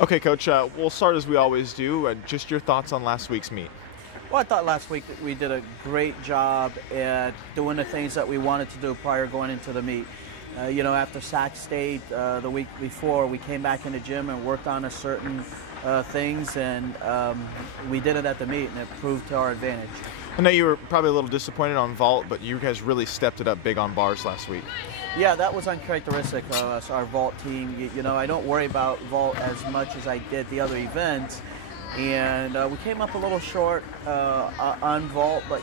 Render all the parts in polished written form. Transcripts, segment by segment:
Okay, Coach, we'll start as we always do. Just your thoughts on last week's meet. Well, I thought last week that we did a great job at doing the things that we wanted to do prior going into the meet. After Sac State the week before, we came back in the gym and worked on a certain things, and we did it at the meet, and it proved to our advantage. I know you were probably a little disappointed on vault, but you guys really stepped it up big on bars last week. Yeah, that was uncharacteristic of us, our vault team. I don't worry about vault as much as I did the other events, and we came up a little short on vault, but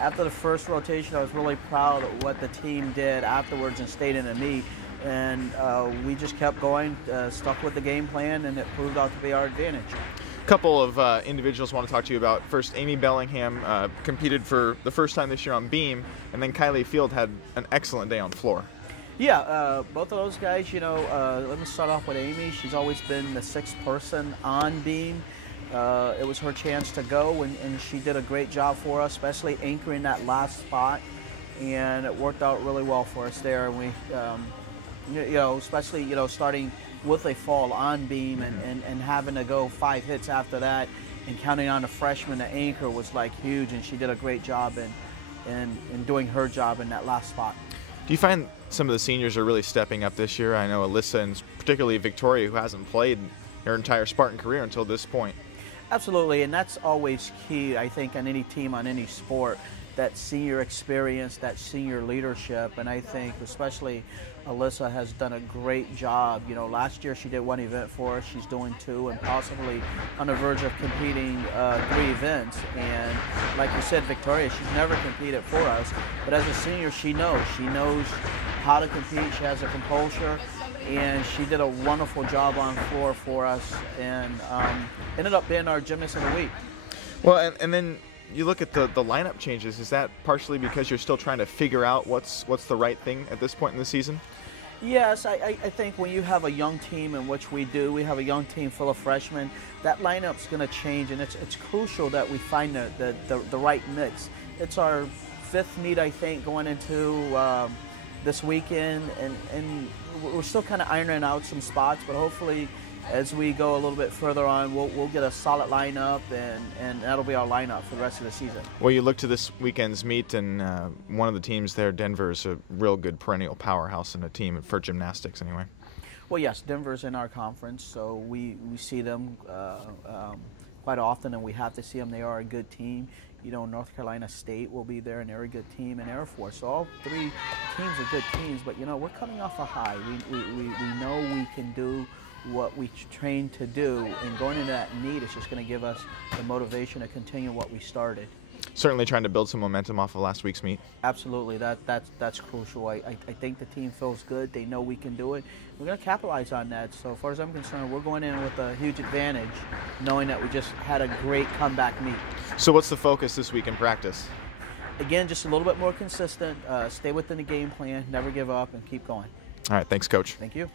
after the first rotation, I was really proud of what the team did afterwards and stayed in the meet. And we just kept going, stuck with the game plan, and it proved out to be our advantage. A couple of individuals I want to talk to you about. First, Amy Bellingham competed for the first time this year on beam, and then Calif had an excellent day on floor. Yeah, both of those guys, let me start off with Amy. She's always been the sixth person on beam. It was her chance to go, and she did a great job for us, especially anchoring that last spot, and it worked out really well for us there. And we, especially, starting with a fall on beam and having to go 5 hits after that and counting on the freshman to anchor was like huge, and she did a great job in doing her job in that last spot. Do you find some of the seniors are really stepping up this year? I know Alyssa and particularly Victoria, who hasn't played her entire Spartan career until this point. Absolutely, and that's always key, I think, on any team, on any sport, that senior experience, that senior leadership, and I think especially Alyssa has done a great job. Last year she did one event for us, she's doing 2, and possibly on the verge of competing 3 events. And like you said, Victoria, she's never competed for us, but as a senior, she knows how to compete. She has a composure, and she did a wonderful job on floor for us, and ended up being our gymnast of the week. Well, and then you look at the lineup changes. Is that partially because you're still trying to figure out what's the right thing at this point in the season? Yes, I think when you have a young team, in which we do, we have a young team full of freshmen, that lineup's going to change, and it's crucial that we find the right mix. It's our 5th meet, I think, going into this weekend, and we're still kind of ironing out some spots, but hopefully as we go a little bit further on, we'll get a solid lineup, and that'll be our lineup for the rest of the season. Well, you look to this weekend's meet, and one of the teams there, Denver, is a real good perennial powerhouse in a team for gymnastics anyway. Well, yes, Denver's in our conference, so we see them quite often, and we have to see them. They are a good team. North Carolina State will be there, and they're a good team, and Air Force. So all 3 teams are good teams, but we're coming off a high. We know we can do what we trained to do, and going into that meet is just going to give us the motivation to continue what we started. Certainly trying to build some momentum off of last week's meet. Absolutely, that's crucial. I think the team feels good. They know we can do it. We're going to capitalize on that. So as far as I'm concerned, we're going in with a huge advantage, knowing that we just had a great comeback meet. So what's the focus this week in practice? Again, just a little bit more consistent, stay within the game plan, never give up, and keep going. All right, thanks, Coach. Thank you.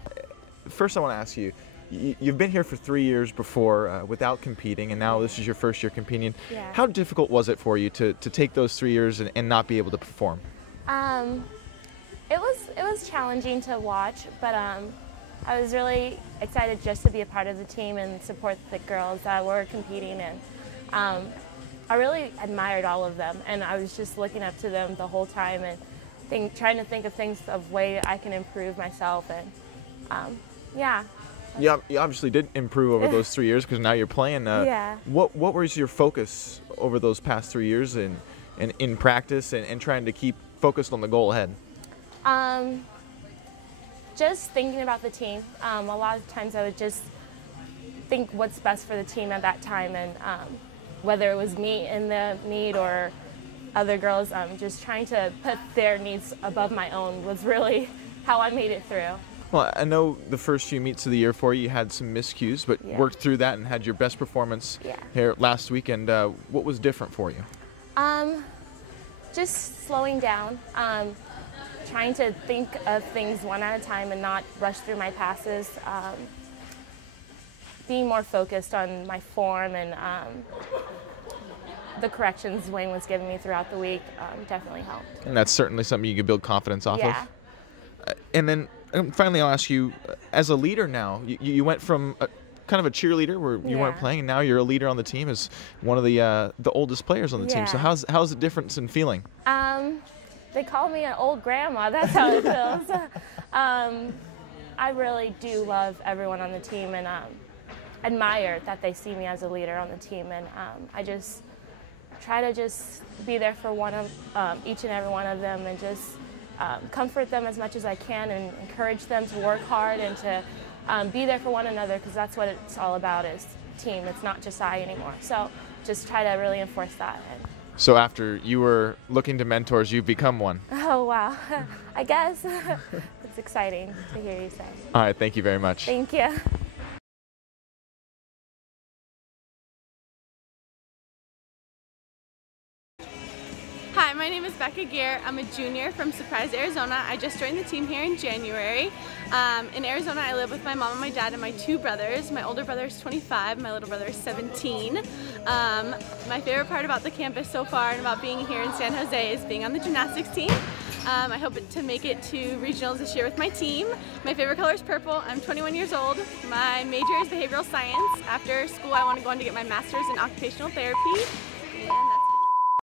First, I want to ask you, you've been here for 3 years before without competing, and now this is your first year competing. Yeah. How difficult was it for you to take those 3 years and not be able to perform? It was challenging to watch, but I was really excited just to be a part of the team and support the girls that were competing, and I really admired all of them, and I was just looking up to them the whole time and trying to think of things of way I can improve myself, and yeah. Yeah, you obviously did improve over those 3 years because now you're playing. Yeah. What was your focus over those past 3 years in practice and trying to keep focused on the goal ahead? Just thinking about the team. A lot of times I would just think what's best for the team at that time, and whether it was me in the meet or other girls, just trying to put their needs above my own was really how I made it through. Well, I know the first few meets of the year for you had some miscues, but worked through that and had your best performance here last weekend. What was different for you? Just slowing down, trying to think of things one at a time and not rush through my passes. Being more focused on my form and the corrections Wayne was giving me throughout the week definitely helped. And that's certainly something you can build confidence off Yeah. of. And then finally, I'll ask you, as a leader now, you went from kind of a cheerleader where you weren't playing, and now you're a leader on the team as one of the oldest players on the team. So how's the difference in feeling? They call me an old grandma. That's how it feels. I really do love everyone on the team, and admire that they see me as a leader on the team, and I just try to just be there for each and every one of them, and just comfort them as much as I can, and encourage them to work hard and to be there for one another, because that's what it's all about, is team. It's not just I anymore. So just try to really enforce that. So after you were looking to mentors, you've become one. Oh, wow. I guess. It's exciting to hear you say. All right, thank you very much. Thank you. Hi, my name is Becca Gear. I'm a junior from Surprise, Arizona. I just joined the team here in January. In Arizona, I live with my mom and my dad and my 2 brothers. My older brother is 25, my little brother is 17. My favorite part about the campus so far and about being here in San Jose is being on the gymnastics team. I hope to make it to regionals this year with my team. My favorite color is purple. I'm 21 years old. My major is behavioral science. After school, I want to go on to get my master's in occupational therapy.